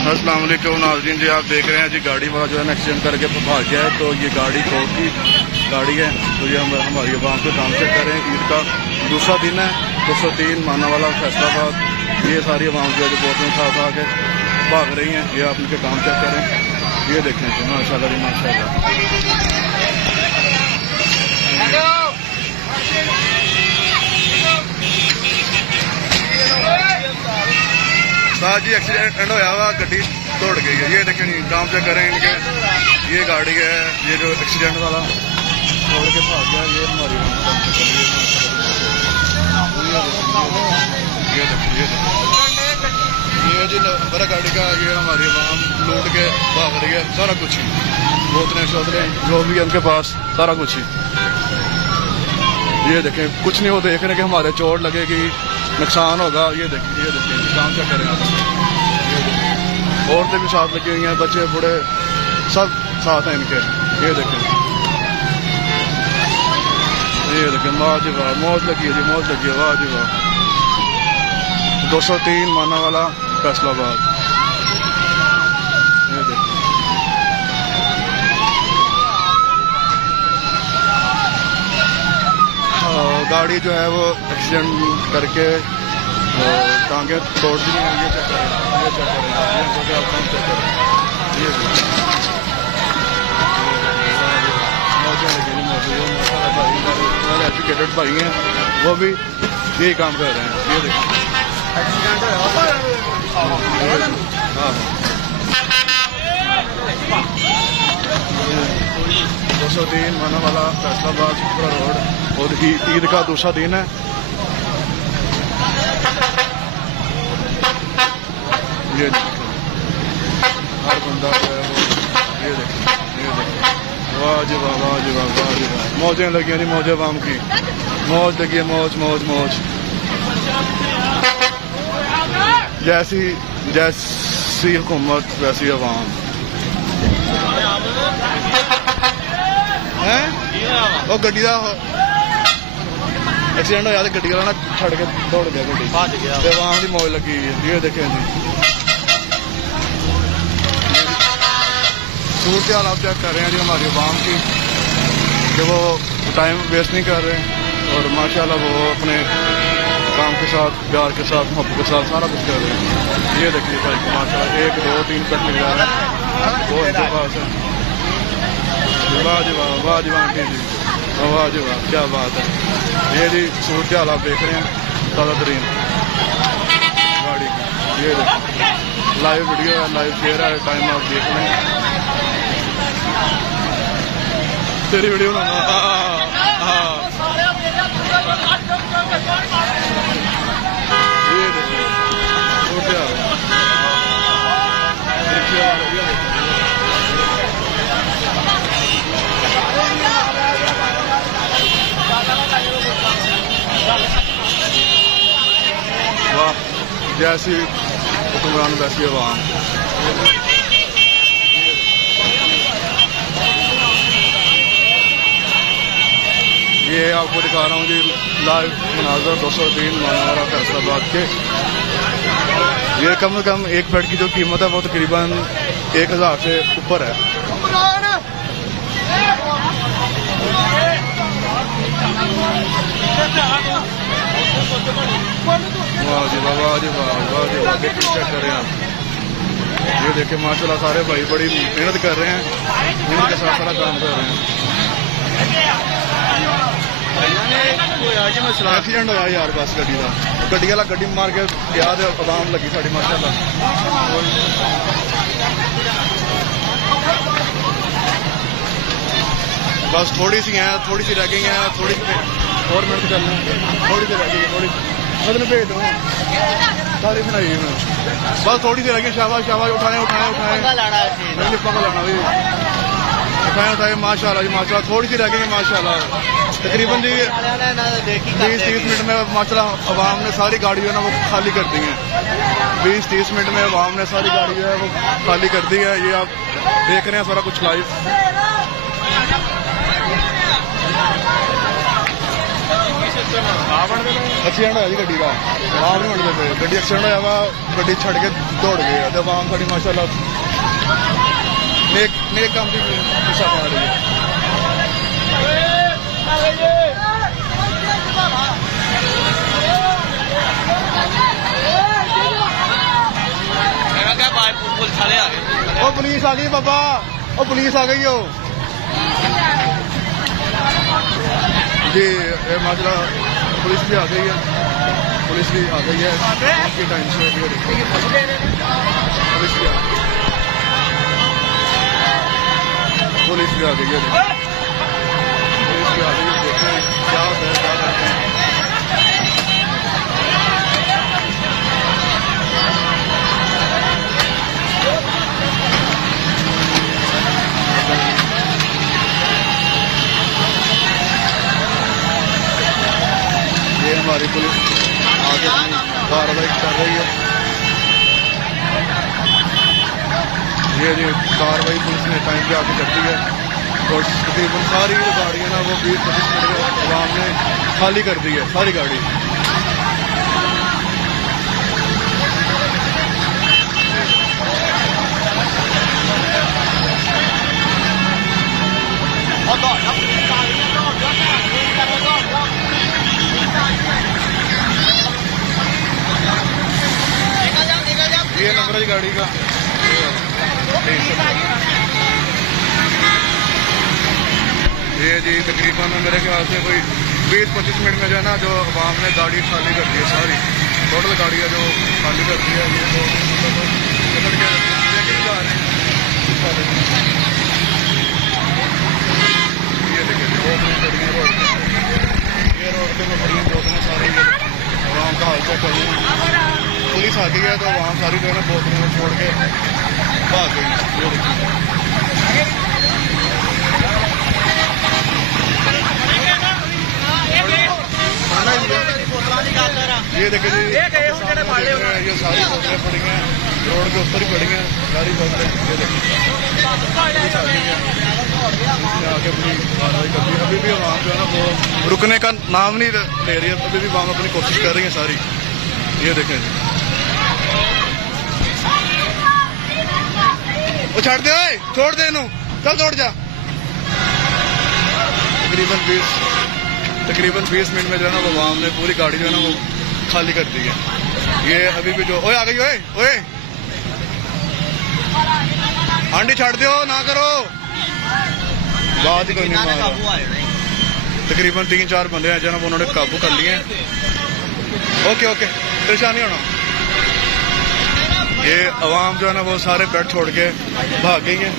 अस्सलाम वालेकुम नाज़रीन जी, आप देख रहे हैं जी गाड़ी वाला जो है ना एक्सीडेंट करके भाग गया है। तो ये गाड़ी कोर्ट की गाड़ी है। तो ये हम हमारी आवाम के काम चेक कर रहे हैं। ईद का दूसरा दिन है। 203 मानावाला फैसलाबाद, ये सारी आवाम जो है जो बोतल में खा के भाग रही हैं। ये आप इनके काम चेक करें। ये देखें जी माशाल्लाह जी माशाल्लाह। जी एक्सीडेंट होया हुआ, गड्डी तोड़ गई है। ये देखें काम चेक करें इनके। ये गाड़ी है, ये जो एक्सीडेंट वाला तोड़ के भाग गया। ये हमारी ये जी बड़ा गाड़ी का ये हमारी आवाम लूट के भाग रही है। सारा कुछ ही बोतलें शोतलें जो भी है उनके पास सारा कुछ ही। ये देखें कुछ नहीं, वो देख रहे कि हमारे चोट लगेगी, नुकसान होगा। ये देखिए काम क्या करें आप। औरतें भी साथ लगी हुई हैं, बच्चे बूढ़े सब साथ हैं इनके। ये देखें वाह जी वाह, मौज लगी है जी, मौज लगी है, वाह जी वाह। 203 मानावाला फैसलाबाद। ये देखिए गाड़ी जो है वो एक्सीडेंट करके टांगे तोड़ दी हैं। ये चेक करें, ये चेक करें, ये आप काम चेक करें। ये मौजें लगी नहीं, भाई एजुकेटेड भाई हैं, वो भी यही काम कर रहे हैं। ये देखिए एक्सीडेंट है। हाँ 203 मानावाला फैसलाबाद शुक्रा रोड। और ईद का दूसरा दिन है। ये हर बंदा जो है वो ये देखिए वाह जी वाह, वाह जी वाह, वाह जी वाह। मौजें लगी नहीं, मौजें आवाम की मौज लगी है, मौज मौज मौज। जैसी हुकूमत वैसी आवाम है। वो गड्डी का एक्सीडेंट होया, गड्डी वाला ना छड़ के दौड़ गया, गड्डी आवाम की मौज लगी है। ये देखें जी सूरत हाल आप चेक कर रहे हैं जी हमारी आवाम की, कि वो टाइम वेस्ट नहीं कर रहे और माशाल्लाह वो अपने काम के साथ, प्यार के साथ, मोहब्बत के साथ सारा कुछ कर रहे हैं। ये देखिए भाई माशाल्लाह 1 2 3 कट लग रहा है वो इनके पास है। वाह जी वाह, वाह जी वाह आंटी जी, वाह जी वाह, क्या बात है। ये जी सूरत हाल आप देख रहे हैं ताज़ा तरीन गाड़ी की। ये लाइव वीडियो है, लाइव शेयर है, टाइम आप देख रहे हैं। तेरी वीडियो ना ये देखिए वाह, जैसी हुक्मरान वैसी आवाम। ये आपको दिखा रहा हूँ जी लाइव मनाजर 203 मानावाला फैसलाबाद के। ये कम से कम एक बेड की जो कीमत है वो तकरीबन 1000 से ऊपर है। वाह जी वाह, वाह जी वाह, वाह जी वाह। चेक करें आप, ये देखें माशाल्लाह सारे भाई बड़ी मेहनत कर रहे हैं, मेहनत के साथ सारा काम कर रहे हैं। एक्सीडेंट होया यार बस गड्डी का, गड्डी वाला गड्डी मार के याद आवाम लगी साड़ी माशाल्लाह। बस थोड़ी सी है, थोड़ी सी रह गई है, थोड़ी सी और मेहनत करना है, थोड़ी सी रह गई है, थोड़ी मतलब भेज दो सारी बनाई है बस थोड़ी सी रह गई। शाबाश शाबाश, उठाए उठाए उठाए, पका लाना भी उठाए उठाए माशाल्लाह जी माशाल्लाह। थोड़ी सी रह गई माशाल्लाह, तकरीबन जी 20-30 मिनट में माशाल्लाह आवाम ने सारी गाड़ी जो है ना वो खाली कर दी है। 20-30 मिनट में आवाम ने सारी गाड़ी जो है वो खाली कर दी है। ये आप देख रहे हैं सारा कुछ लाइव। एक्सीडेंट होया जी गड्डी का आप नहीं बनते पे गड्डी एक्सीडेंट होया वा गड्डी छड़ के दौड़ गए ते आवाम साड़ी माशाल्लाह नेक नेक काम की दिशा पा रही है। ओ पुलिस आ गई बाबा, ओ पुलिस आ गई हो जी। ये माजरा पुलिस भी आ गई है, पुलिस भी आ गई है आपके टाइम से पुलिस भी आ गई, पुलिस भी आ गई है, पुलिस भी आ गई है। देखते हैं क्या होता है, क्या करते हैं। ये हमारी पुलिस आगे अपनी कार्रवाई कर रही है। ये जी कार्रवाई पुलिस ने टाइम पे आके करती है और तकरीबन सारी जो गाड़ियाँ ना वो 20-25 मिनट में आवाम ने खाली कर दी है, सारी गाड़ी। ये नंबर है गाड़ी का, ये जी तकरीबन मेरे ख्याल से कोई 20-25 मिनट में जो है ना जो आवाम ने गाड़ी खाली कर दी है, सारी टोटल गाड़ियाँ जो खाली कर दी है। ये तो मतलब जा रहे हैं, ये देखिए रोड में खड़ी है, रोड पे ये रोड पे खड़ी है, बोतलें सारी आवाम का हाल चेक कर रही है। पुलिस आ गई है तो वहाँ सारी जो है ना बोतलों में छोड़ के भाग गई। ये देखिए जी, ये सारी बोतलें पड़ी हैं रोड के ऊपर ही पड़ी हैं, सारी बोतलें। ये देखिए आगे अपनी कार्रवाई कर रही है। अभी भी आवाम जो है ना वो रुकने का नाम नहीं ले रही है, अभी भी आवाम अपनी कोशिश कर रही है सारी। ये देखें वो छाड़ दे, छोड़ दे इन्हों, चल छोड़ जा। तकरीबन 20 मिनट में जो है ना वो आवाम ने पूरी गाड़ी जो है ना वो खाली कर दी है। ये अभी भी जो ओए आ गई, ओए ओए आंटी छाड़ दो ना करो, बात ही कोई नहीं मारा। तकरीबन 3-4 बंदे हैं जो है ना उन्होंने काबू कर लिए। ओके ओके परेशान नहीं होना। ये आवाम जो है ना वो सारे बेड छोड़ के भाग गई है।